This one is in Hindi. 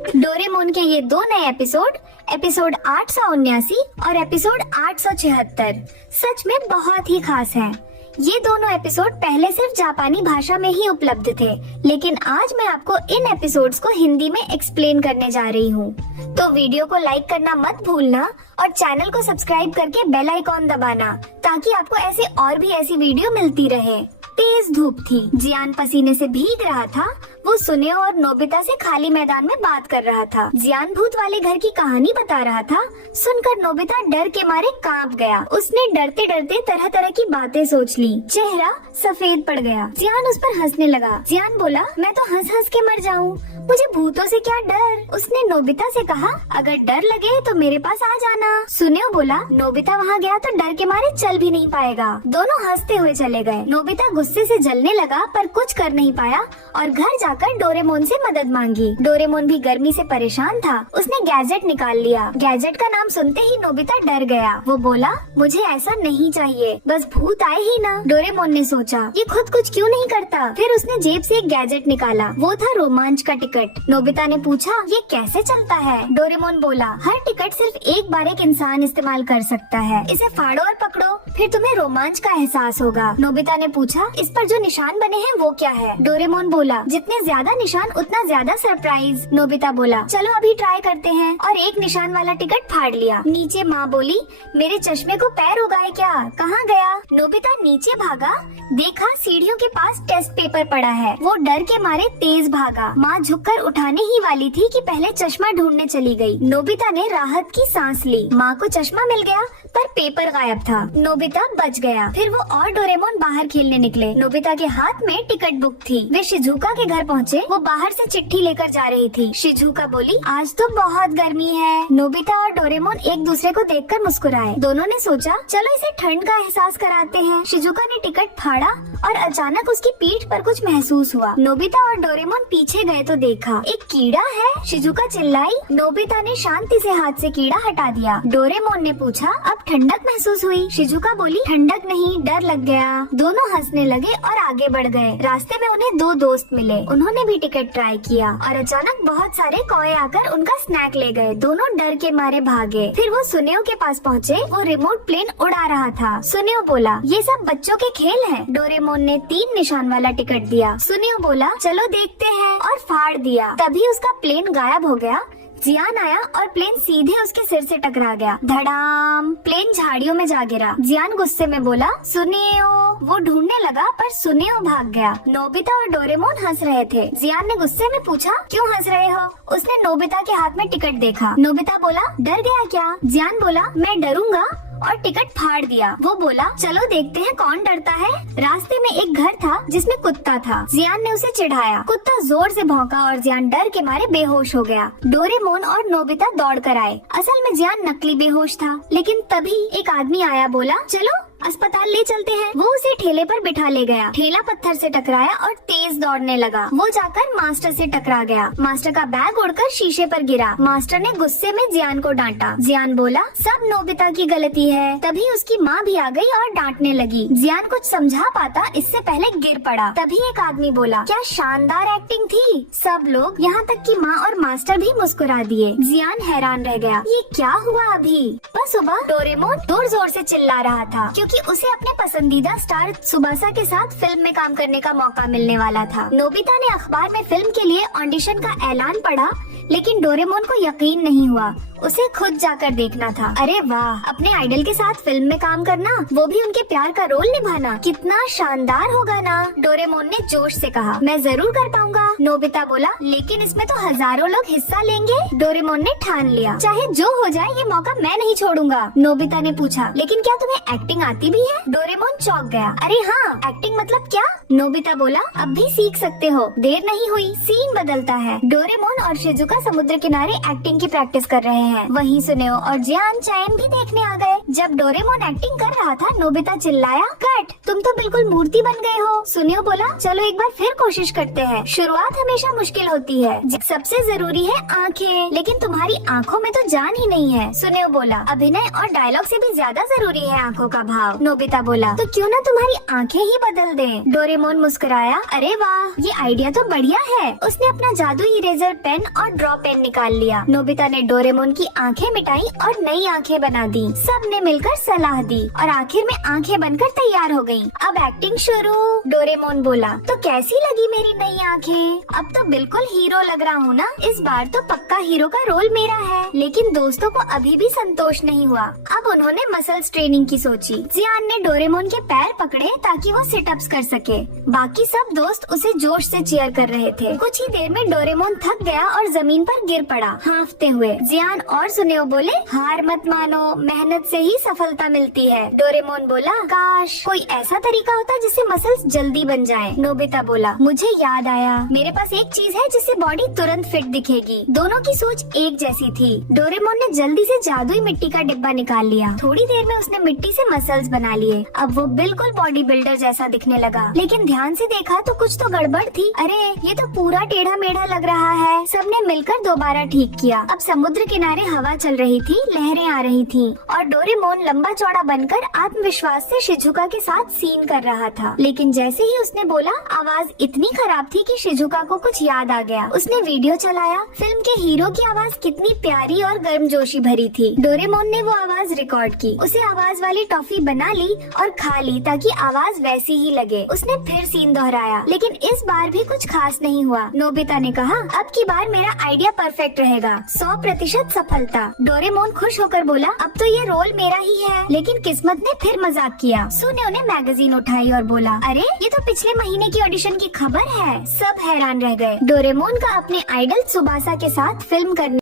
डोरेमोन के ये दो नए एपिसोड 879 और एपिसोड 876 सच में बहुत ही खास हैं। ये दोनों एपिसोड पहले सिर्फ जापानी भाषा में ही उपलब्ध थे, लेकिन आज मैं आपको इन एपिसोड्स को हिंदी में एक्सप्लेन करने जा रही हूँ। तो वीडियो को लाइक करना मत भूलना और चैनल को सब्सक्राइब करके बेल आइकॉन दबाना, ताकि आपको ऐसी वीडियो मिलती रहे। तेज धूप थी, जियान पसीने से भीग रहा था। वो सुनेओ और नोबिता से खाली मैदान में बात कर रहा था। जियान भूत वाले घर की कहानी बता रहा था। सुनकर नोबिता डर के मारे कांप गया। उसने डरते डरते तरह तरह की बातें सोच ली। चेहरा सफेद पड़ गया। जियान उस पर हंसने लगा। जियान बोला, मैं तो हंस हंस के मर जाऊँ, मुझे भूतों से क्या डर। उसने नोबिता से कहा, अगर डर लगे तो मेरे पास आ जाना। सुनेओ बोला, नोबिता वहाँ गया तो डर के मारे चल भी नहीं पाएगा। दोनों हंसते हुए चले गए। नोबिता गुस्से से जलने लगा, पर कुछ कर नहीं पाया और घर जाकर डोरेमोन से मदद मांगी। डोरेमोन भी गर्मी से परेशान था। उसने गैजेट निकाल लिया। गैजेट का नाम सुनते ही नोबिता डर गया। वो बोला, मुझे ऐसा नहीं चाहिए, बस भूत आए ही ना। डोरेमोन ने सोचा, ये खुद कुछ क्यों नहीं करता। फिर उसने जेब से एक गैजेट निकाला। वो था रोमांच का टिकट। नोबिता ने पूछा, ये कैसे चलता है। डोरेमोन बोला, हर टिकट सिर्फ एक बार एक इंसान इस्तेमाल कर सकता है। इसे फाड़ो और पकड़ो, फिर तुम्हें रोमांच का एहसास होगा। नोबिता ने पूछा, इस पर जो निशान बने हैं वो क्या है। डोरेमोन बोला, जितने ज्यादा निशान उतना ज्यादा सरप्राइज। नोबिता बोला, चलो अभी ट्राई करते हैं, और एक निशान वाला टिकट फाड़ लिया। नीचे माँ बोली, मेरे चश्मे को पैर उगाए क्या, कहाँ गया। नोबिता नीचे भागा, देखा सीढ़ियों के पास टेस्ट पेपर पड़ा है। वो डर के मारे तेज भागा। माँ झुककर उठाने ही वाली थी कि पहले चश्मा ढूंढने चली गई। नोबिता ने राहत की सांस ली। माँ को चश्मा मिल गया, पर पेपर गायब था। नोबिता बच गया। फिर वो और डोरेमोन बाहर खेलने निकले। नोबिता के हाथ में टिकट बुक थी। वे शिजुका के घर पहुँचे। वो बाहर से चिट्ठी लेकर जा रही थी। शिजुका बोली, आज तो बहुत गर्मी है। नोबिता और डोरेमोन एक दूसरे को देखकर मुस्कुराए। दोनों ने सोचा, चलो इसे ठंड का एहसास कराते हैं। शिजुका ने टिकट फाड़ा और अचानक उसकी पीठ पर कुछ महसूस हुआ। नोबिता और डोरेमोन पीछे गए तो देखा एक कीड़ा है। शिजुका चिल्लाई। नोबिता ने शांति से हाथ से कीड़ा हटा दिया। डोरेमोन ने पूछा, अब ठंडक महसूस हुई। शिजुका बोली, ठंडक नहीं, डर लग गया। दोनों हंसने लगे और आगे बढ़ गए। रास्ते में उन्हें दो दोस्त मिले। उन्होंने भी टिकट ट्राई किया और अचानक बहुत सारे कौए आकर उनका स्नैक ले गए। दोनों डर के मारे भागे। फिर वो सुनेओ के पास पहुँचे। वो रिमोट प्लेन उड़ा रहा था। सुनेओ बोला, ये सब बच्चों के खेल हैं। डोरेमोन ने 3 निशान वाला टिकट दिया। सुनेओ बोला, चलो देखते हैं, और फाड़ दिया। तभी उसका प्लेन गायब हो गया। जियान आया और प्लेन सीधे उसके सिर से टकरा गया। धड़ाम, प्लेन झाड़ियों में जा गिरा। जियान गुस्से में बोला, सुनेओ। वो ढूंढने लगा, पर सुनेओ भाग गया। नोबिता और डोरेमोन हंस रहे थे। जियान ने गुस्से में पूछा, क्यों हंस रहे हो। उसने नोबिता के हाथ में टिकट देखा। नोबिता बोला, डर गया क्या। जियान बोला, मैं डरूंगा, और टिकट फाड़ दिया। वो बोला, चलो देखते हैं कौन डरता है। रास्ते में एक घर था जिसमें कुत्ता था। जियान ने उसे चिढ़ाया। कुत्ता जोर से भौंका और जियान डर के मारे बेहोश हो गया। डोरेमोन और नोबिता दौड़ कर आए। असल में जियान नकली बेहोश था, लेकिन तभी एक आदमी आया। बोला, चलो अस्पताल ले चलते हैं। वो उसे ठेले पर बिठा ले गया। ठेला पत्थर से टकराया और तेज दौड़ने लगा। वो जाकर मास्टर से टकरा गया। मास्टर का बैग उड़कर शीशे पर गिरा। मास्टर ने गुस्से में जियान को डांटा। जियान बोला, सब नोबिता की गलती है। तभी उसकी माँ भी आ गई और डांटने लगी। जियान कुछ समझा पाता इससे पहले गिर पड़ा। तभी एक आदमी बोला, क्या शानदार एक्टिंग थी। सब लोग, यहाँ तक कि माँ और मास्टर भी मुस्कुरा दिए। जियान हैरान रह गया, ये क्या हुआ अभी। बस सुबह डोरेमोन जोर जोर से चिल्ला रहा था, क्योंकि उसे अपने पसंदीदा स्टार सुबासा के साथ फिल्म में काम करने का मौका मिलने वाला था। नोबिता ने अखबार में फिल्म के लिए ऑडिशन का ऐलान पढ़ा, लेकिन डोरेमोन को यकीन नहीं हुआ। उसे खुद जाकर देखना था। अरे वाह, अपने आइडल के साथ फिल्म में काम करना, वो भी उनके प्यार का रोल निभाना, कितना शानदार होगा ना। डोरेमोन ने जोश से कहा, मैं जरूर कर पाऊंगा। नोबिता बोला, लेकिन इसमें तो हजारों लोग हिस्सा लेंगे। डोरेमोन ने ठान लिया, चाहे जो हो जाए ये मौका मैं नहीं छोड़ूंगा। नोबिता ने पूछा, लेकिन क्या तुम्हें एक्टिंग आती भी है। डोरेमोन चौंक गया। अरे हाँ, एक्टिंग मतलब क्या। नोबिता बोला, अब भी सीख सकते हो, देर नहीं हुई। सीन बदलता है। डोरेमोन और शिजुका समुद्र किनारे एक्टिंग की प्रैक्टिस कर रहे हैं। वहीं सुनेओ और जियान चैन भी देखने आ गए। जब डोरेमोन एक्टिंग कर रहा था, नोबिता चिल्लाया, कट, तुम तो बिल्कुल मूर्ति बन गए हो। सुनेओ बोला, चलो एक बार फिर कोशिश करते हैं। शुरुआत हमेशा मुश्किल होती है। सबसे जरूरी है आँखें, लेकिन तुम्हारी आँखों में तो जान ही नहीं है। सुनेओ बोला, अभिनय और डायलॉग से भी ज्यादा जरूरी है आँखों का भाव। नोबिता बोला, तो क्यों ना तुम्हारी आँखें ही बदल दें। डोरेमोन मुस्कुराया, अरे वाह, ये आइडिया तो बढ़िया है। उसने अपना जादुई इरेजर पेन और ड्रॉ पेन निकाल लिया। नोबिता ने डोरेमोन की आँखें मिटाई और नई आँखें बना दी। सबने मिलकर सलाह दी और आखिर में आँखें बनकर तैयार हो गयी। अब एक्टिंग शुरू। डोरेमोन बोला, तो कैसी लगी मेरी नई आँखें? अब तो बिल्कुल हीरो लग रहा हूँ ना। इस बार तो पक्का हीरो का रोल मेरा है। लेकिन दोस्तों को अभी भी संतोष नहीं हुआ। अब उन्होंने मसल्स ट्रेनिंग की सोची। जियान ने डोरेमोन के पैर पकड़े ताकि वो सिटअप्स कर सके। बाकी सब दोस्त उसे जोश से चीयर कर रहे थे। कुछ ही देर में डोरेमोन थक गया और जमीन पर गिर पड़ा, हांफते हुए। जियान और सुनेओ बोले, हार मत मानो, मेहनत से ही सफलता मिलती है। डोरेमोन बोला, काश कोई ऐसा तरीका होता जिससे मसल्स जल्दी बन जाए। नोबिता बोला, मुझे याद आया, मेरे पास एक चीज है जिससे बॉडी तुरंत फिट दिखेगी। दोनों की सोच एक जैसी थी। डोरेमोन ने जल्दी से जादुई मिट्टी का डिब्बा निकाल लिया। थोड़ी देर में उसने मिट्टी से मसल्स बना लिए। अब वो बिल्कुल बॉडी बिल्डर जैसा दिखने लगा। लेकिन ध्यान से देखा तो कुछ तो गड़बड़ थी। अरे ये तो पूरा टेढ़ा मेढ़ा लग रहा है। सबने मिलकर दोबारा ठीक किया। अब समुद्र किनारे हवा चल रही थी, लहरें आ रही थी और डोरेमोन लंबा चौड़ा बनकर आत्मविश्वास से शिजुका के साथ सीन कर रहा था। लेकिन जैसे ही उसने बोला, आवाज इतनी खराब थी कि शिजुका को कुछ याद आ गया। उसने वीडियो चलाया। फिल्म के हीरो की आवाज कितनी प्यारी और गर्मजोशी भरी थी। डोरेमोन ने वो आवाज रिकॉर्ड की, उसे आवाज वाली टॉफी बना ली और खा ली ताकि आवाज वैसी ही लगे। उसने फिर सीन दोहराया, लेकिन इस बार भी कुछ खास नहीं हुआ। नोबिता ने कहा, अब की बार मेरा आइडिया परफेक्ट रहेगा, 100% सफलता। डोरेमोन खुश होकर बोला, अब तो ये रोल मेरा ही है। लेकिन किस्मत ने फिर मजाक किया। सुनेओ ने मैगजीन उठाई और बोला, अरे ये तो पिछले महीने की ऑडिशन की खबर है। सब हैरान रह गए। डोरेमोन का अपने आइडल सुबासा के साथ फिल्म करने